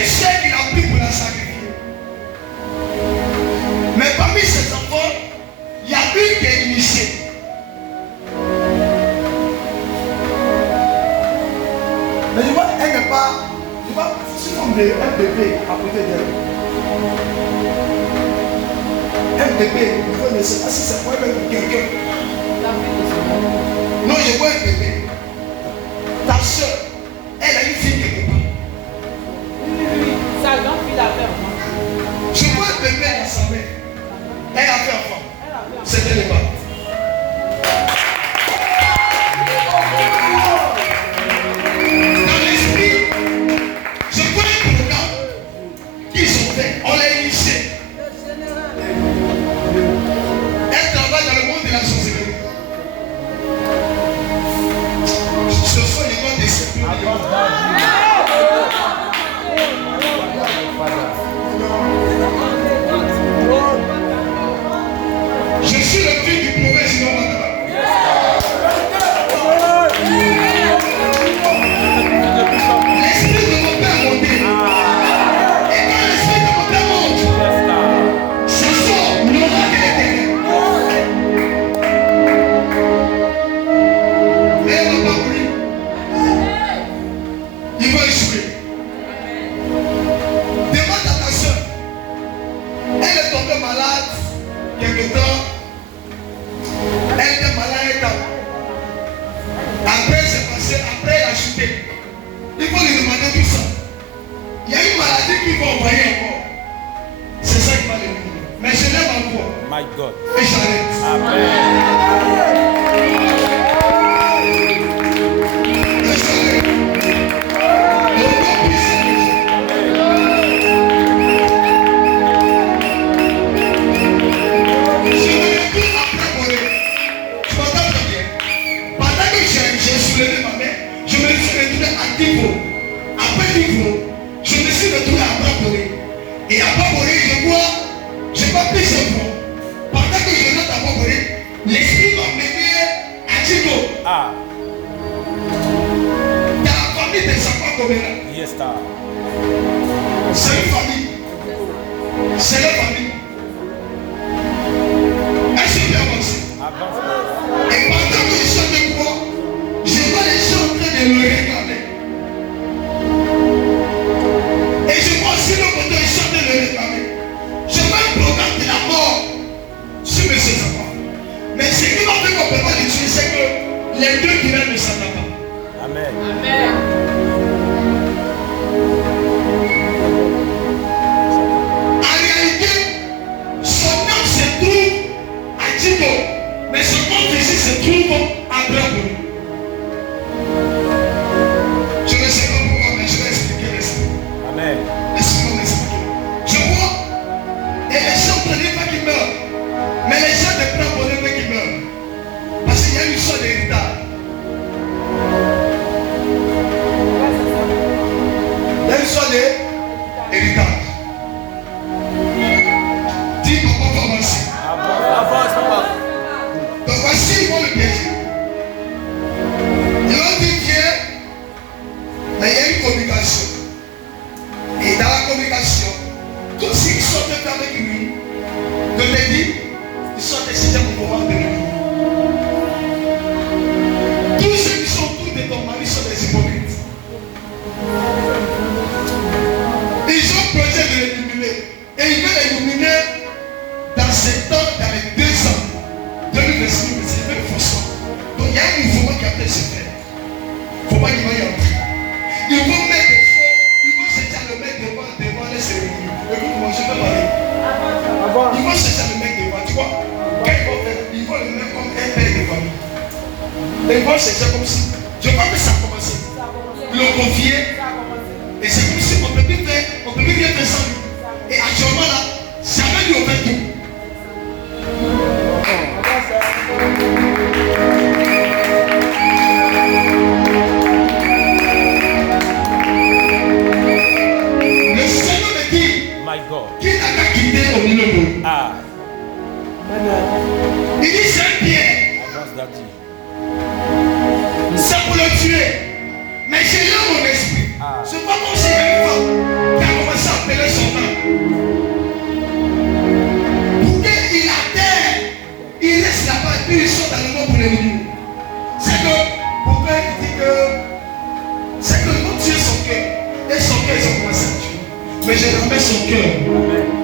une soeur qu'il a pris pour la sacrifier. Mais parmi ses enfants, il y a une qui est initiée. Mais tu vois, elle n'est pas. Tu vois, c'est comme un bébé à côté d'elle. Un bébé, je ne sais pas si c'est pour quelqu'un. Non, je vois un bébé. Ta soeur, elle a une fille quelque part. Oui, sa grande fille l'a fait enfant. Je vois un bébé dans sa main. Elle a fait enfant. C'était le bas. Dans l'esprit, je vois un programme qu'ils ont fait. On l'a initié. Elle travaille dans le monde de la sorcellerie. Ce sont les noms des serpents. Je suis le fils du prophète Simon Mataba. L'esprit de mon père monté. Et quand l'esprit de mon père monte, ce sont l'aura de l'éternel. Mais elle va pas mourir. Il va échouer. Demande à ta soeur. Elle est tombée malade quelque temps. Elle était malade. Après, c'est passé. Après, elle a chuté. Il faut lui demander tout ça. Il y a une maladie qui va envoyer encore. C'est ça qui va l'éliminer. Mais je lève encore. My God. Et j'arrête. Amen. Et j'arrête. Le nom puissant de Dieu. Je me retrouve après Boré. Tu m'entends très bien. Pendant que j'ai soulevé ma main, je me suis retrouvé à Divo. Après Divo, je me suis retrouvé à Boré. Et à Boré, je vois plusieurs fois. Pendant que je rentre à Boré, l'esprit m'a mené à Divo. Ah. Dans la famille des enfants comme là. Yes, sir. C'est une famille. C'est la famille. Est-ce que tu as avancé? Avance. Et pendant que je sors de quoi, je vois les gens en train de me regarder. Et je vois aussi le côté, ils sont en train de me regarder. Je vois un programme de la mort sur mes enfants. Mais ce qui m'a fait complètement les tuer, c'est que les deux qui viennent ne s'entendent pas. Amen. Amen. En réalité, son nom se trouve à Djibo, mais son nom ici se trouve à Brabou. Je ne sais pas pourquoi, mais je vais expliquer l'esprit. Amen. Laissez-moi m'expliquer. Je vois, et les gens ne prenaient pas qu'ils meurent, mais les gens ne prennent pas qu'ils meurent. Parce qu'il y a une sorte d'héritage. Il y a une sorte d'héritage. Dis papa, va avancer. Avance, papa. Donc voici, ils vont le piéger. Ils ont dit viens, mais il y a une communication. Et dans la communication, tous ceux qui sont avec lui, je te dis, ils sont décidés pour pouvoir de lui. Tous ceux qui sont autour de ton mari sont des hypocrites. Ils ont projet de l'éliminer. Et ils veulent l'éliminer dans ce temps, dans les 2 ans. 2026, c'est une façon. Donc il y a un mouvement qui a fait se faire. Il ne faut pas qu'il va y entrer. Ils vont mettre des faux, ils vont chercher à le mettre devant les cérémonies. Écoute-moi, je peux parler. Ils vont chercher à le mettre devant, tu vois. Quand ils vont faire, ils vont le mettre comme un père de famille. Et ils vont chercher comme si. Je crois que ça a commencé. Ils l'ont confié. Et c'est comme si on ne peut plus rien faire sans lui. Et actuellement là, jamais lui on fait tout. Le Seigneur me dit My God. qu'il n'a qu'à quitter au milieu de nous. Ah. Il dit c'est un pied. Avance, daddy. C'est pour le tuer. Mais j'ai là mon esprit. Ah. C'est pas comme si il y a une femme qui a Mais je ramène son cœur